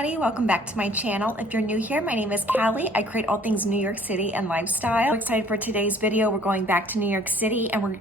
everybody, welcome back to my channel. If you're new here, my name is Callie. I create all things New York City and lifestyle. I'm excited for today's video. We're going back to New York City and we're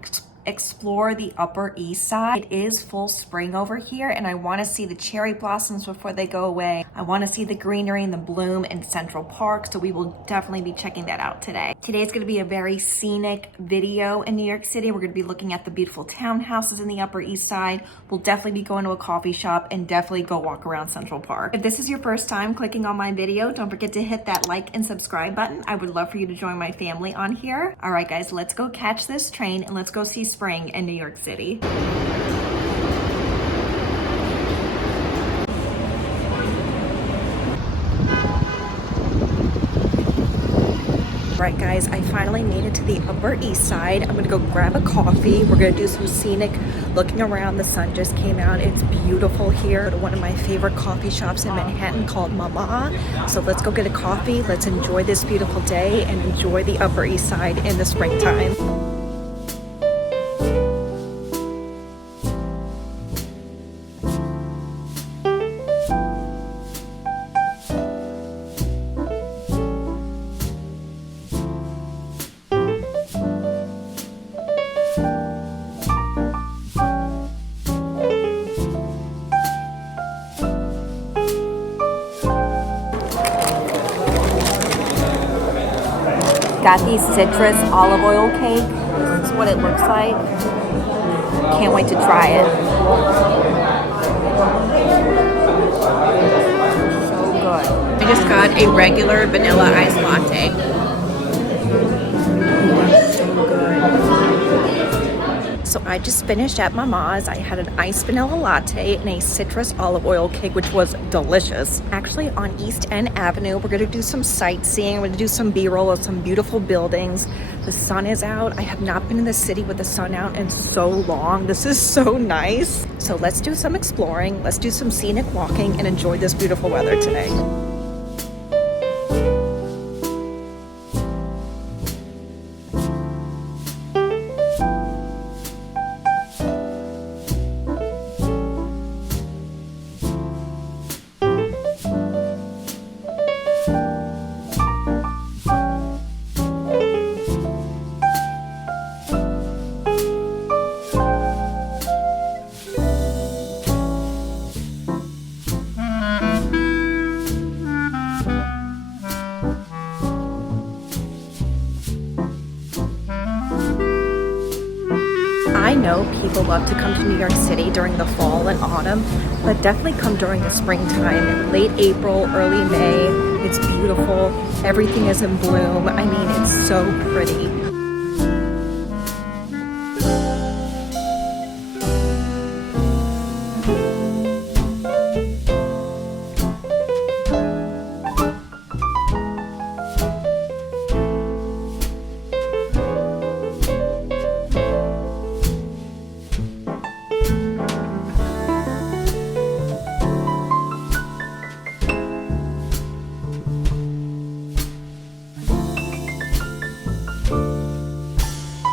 explore the Upper East Side. It is full spring over here and I want to see the cherry blossoms before they go away. I want to see the greenery and the bloom in Central Park, so we will definitely be checking that out today. Today is going to be a very scenic video in New York City. We're going to be looking at the beautiful townhouses in the Upper East Side. We'll definitely be going to a coffee shop and definitely go walk around Central Park. If this is your first time clicking on my video, don't forget to hit that like and subscribe button. I would love for you to join my family on here. All right guys, let's go catch this train and let's go see spring in New York City. Right guys, I finally made it to the Upper East Side. I'm gonna go grab a coffee. We're gonna do some scenic looking around. The sun just came out. It's beautiful here. One of my favorite coffee shops in Manhattan called Mama. So let's go get a coffee. Let's enjoy this beautiful day and enjoy the Upper East Side in the springtime. Got these citrus olive oil cake. This is what it looks like. Can't wait to try it. So good. I just got a regular vanilla iced latte. So good. So I just finished at Mama's. I had an iced vanilla latte and a citrus olive oil cake, which was delicious. Actually, on East End Avenue, we're gonna do some sightseeing. We're gonna do some B-roll of some beautiful buildings. The sun is out. I have not been in the city with the sun out in so long. This is so nice. So let's do some exploring. Let's do some scenic walking and enjoy this beautiful weather today. I know people love to come to New York City during the fall and autumn, but definitely come during the springtime, late April, early May. It's beautiful. Everything is in bloom. I mean, it's so pretty.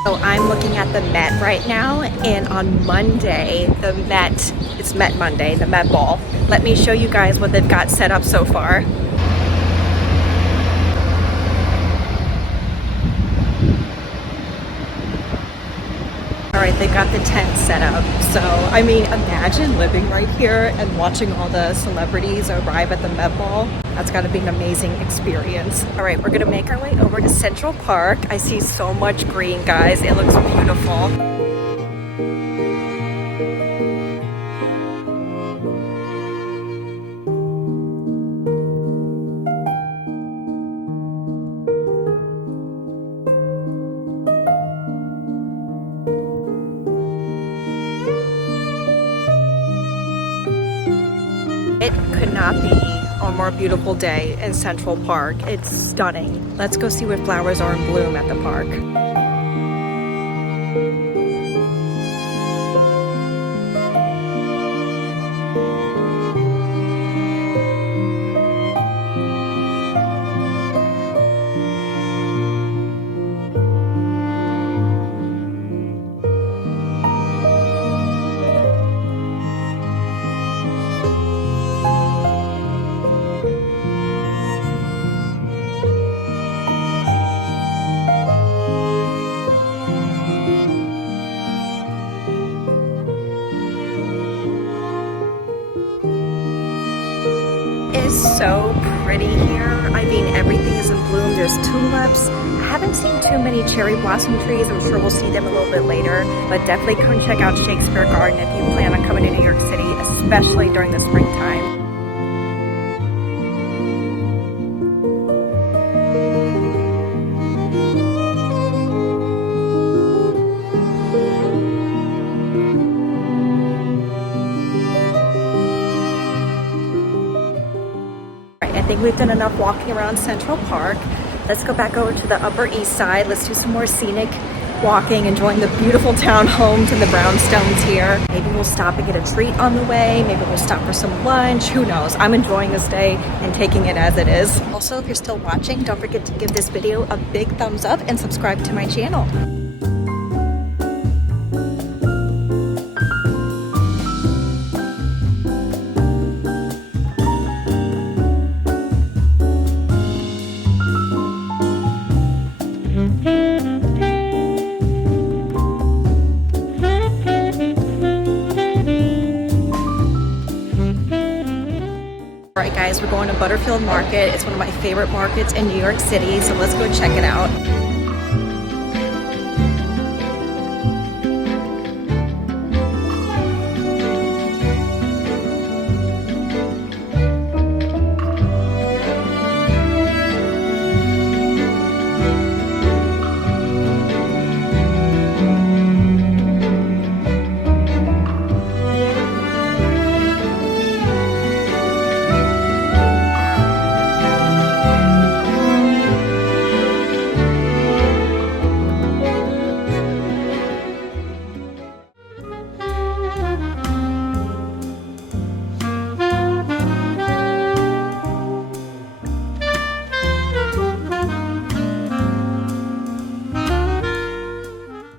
So I'm looking at the Met right now, and on Monday, it's Met Monday, the Met Ball. Let me show you guys what they've got set up so far. All right, they got the tent set up. So, I mean, imagine living right here and watching all the celebrities arrive at the Met Ball. That's gotta be an amazing experience. All right, we're gonna make our way over to Central Park. I see so much green, guys. It looks beautiful. It could not be a more beautiful day in Central Park. It's stunning. Let's go see what flowers are in bloom at the park. so pretty here. I mean, everything is in bloom. There's tulips. I haven't seen too many cherry blossom trees. I'm sure we'll see them a little bit later, but definitely come check out Shakespeare Garden if you plan on coming to New York City, especially during the springtime. I think we've done enough walking around Central Park. Let's go back over to the Upper East Side. Let's do some more scenic walking, enjoying the beautiful townhomes and the brownstones here. Maybe we'll stop and get a treat on the way. Maybe we'll stop for some lunch. Who knows? I'm enjoying this day and taking it as it is. Also, if you're still watching, don't forget to give this video a big thumbs up and subscribe to my channel. Alright guys, we're going to Butterfield Market. It's one of my favorite markets in New York City, so let's go check it out.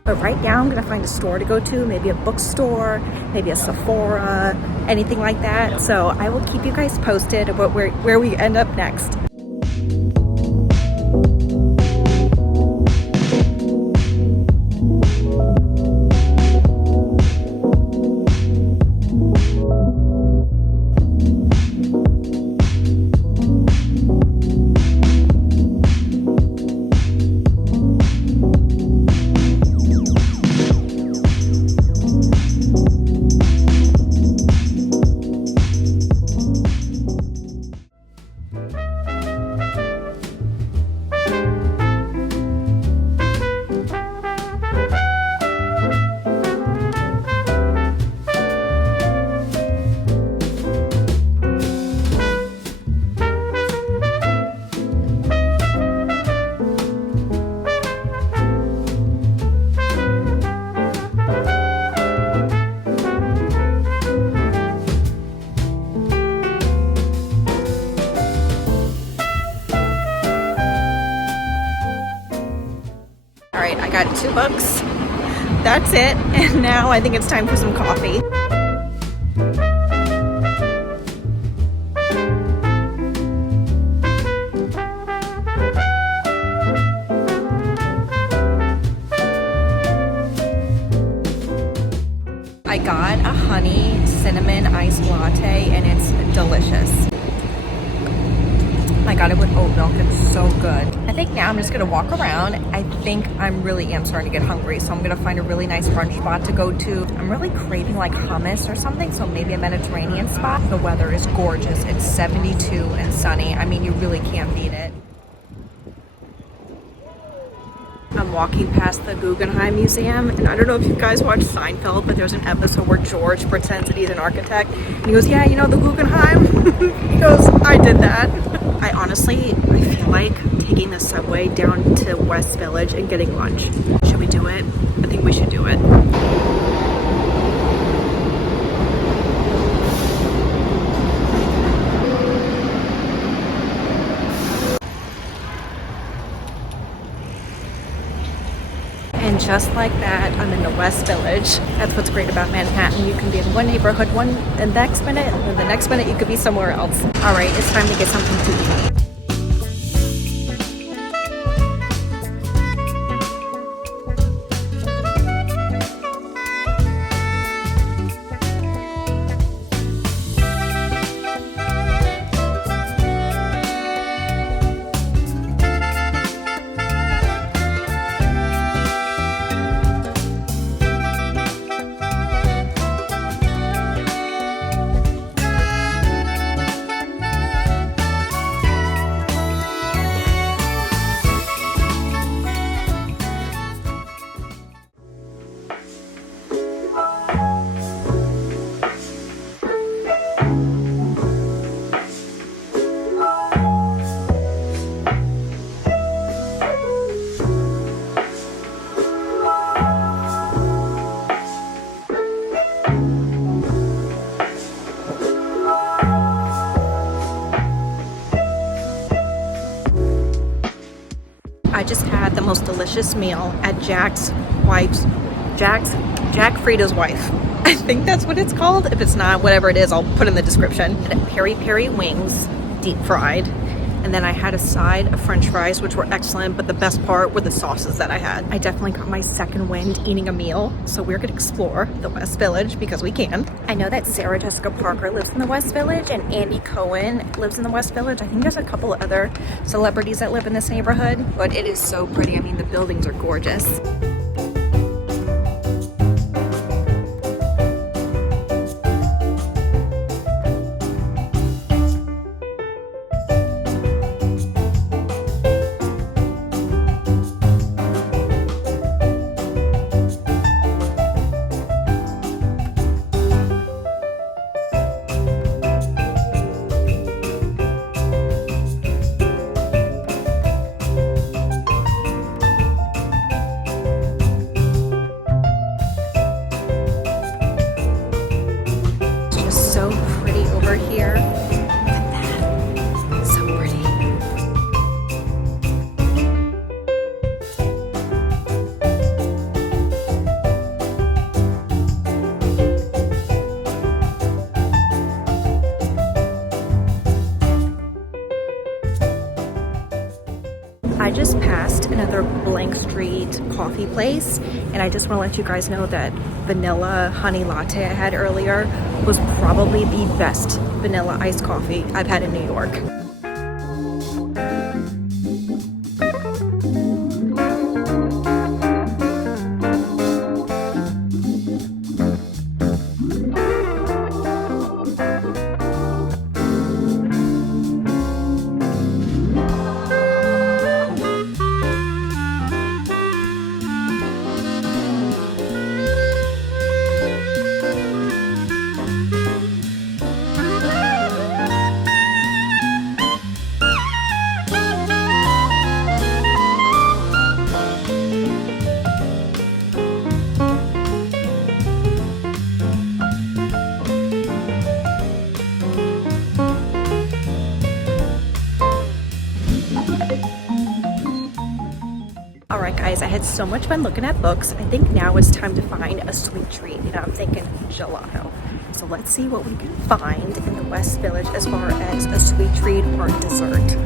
But right now I'm gonna find a store to go to, maybe a bookstore, maybe a Sephora, anything like that. So I will keep you guys posted about where we end up next. Alright, I got 2 books. That's it. And now I think it's time for some coffee. I got a honey cinnamon iced latte and it's delicious. I got it with oat milk. It's so good. I think now I'm just gonna walk around. I think I really am starting to get hungry, so I'm gonna find a really nice brunch spot to go to. I'm really craving like hummus or something, so maybe a Mediterranean spot. The weather is gorgeous. It's 72 and sunny. I mean, you really can't beat it. I'm walking past the Guggenheim Museum, and I don't know if you guys watch Seinfeld, but there's an episode where George pretends that he's an architect, and he goes, yeah, you know the Guggenheim? He goes, I did that. I feel like taking the subway down to West Village and getting lunch. Should we do it? I think we should do it. And just like that, I'm in the West Village. That's what's great about Manhattan. You can be in one neighborhood and the next minute you could be somewhere else. All right, it's time to get something to eat. I just had the most delicious meal at Jack Frieda's wife. I think that's what it's called. If it's not, whatever it is, I'll put in the description. Peri peri wings, deep fried. And then I had a side of french fries, which were excellent, but the best part were the sauces that I had. I definitely got my second wind eating a meal, so we're gonna explore the West Village because we can. I know that Sarah Jessica Parker lives in the West Village and Andy Cohen lives in the West Village. I think there's a couple of other celebrities that live in this neighborhood, but it is so pretty. I mean, the buildings are gorgeous. So pretty over here. Look at that. So pretty. I just passed another Blank Street coffee place, and I just want to let you guys know that vanilla honey latte I had earlier was probably the best vanilla iced coffee I've had in New York. Alright guys, I had so much fun looking at books. I think now it's time to find a sweet treat, and I'm thinking gelato. So let's see what we can find in the West Village as far as a sweet treat or dessert.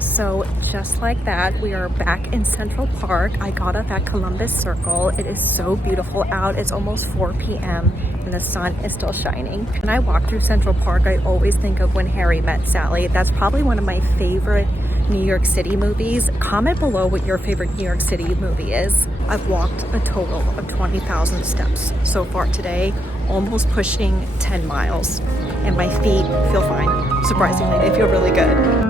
So just like that, we are back in Central Park. I got up at Columbus Circle. It is so beautiful out. It's almost 4 p.m. and the sun is still shining. When I walk through Central Park, I always think of When Harry Met Sally. That's probably one of my favorite New York City movies. Comment below what your favorite New York City movie is. I've walked a total of 20,000 steps so far today, almost pushing 10 miles. And my feet feel fine. Surprisingly, they feel really good.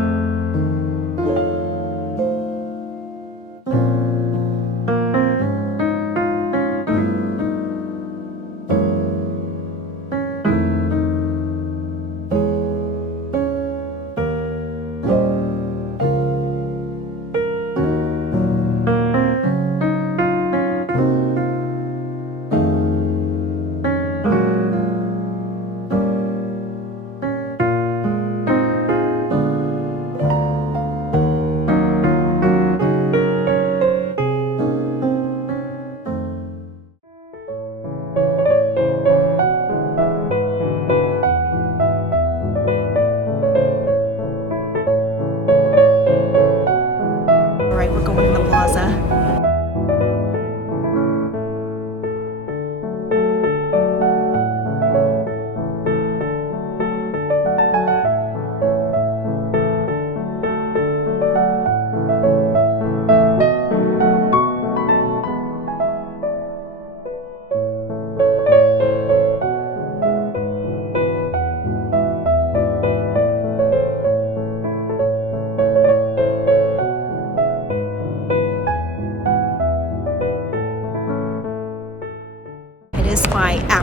We're going to the Plaza.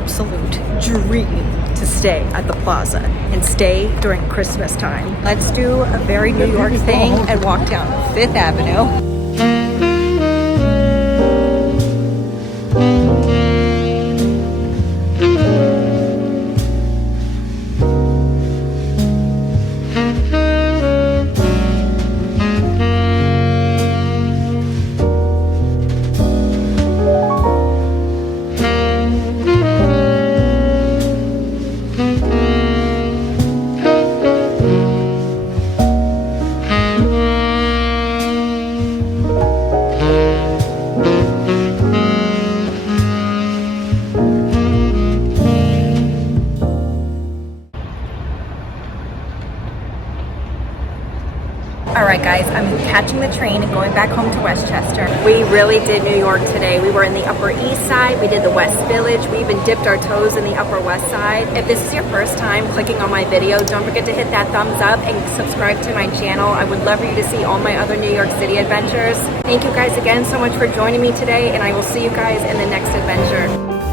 absolute dream to stay at the Plaza and stay during Christmas time. Let's do a very New York thing and walk down Fifth Avenue. Alright guys, I'm catching the train and going back home to Westchester. We really did New York today. We were in the Upper East Side, we did the West Village, we even dipped our toes in the Upper West Side. If this is your first time clicking on my video, don't forget to hit that thumbs up and subscribe to my channel. I would love for you to see all my other New York City adventures. Thank you guys again so much for joining me today, and I will see you guys in the next adventure.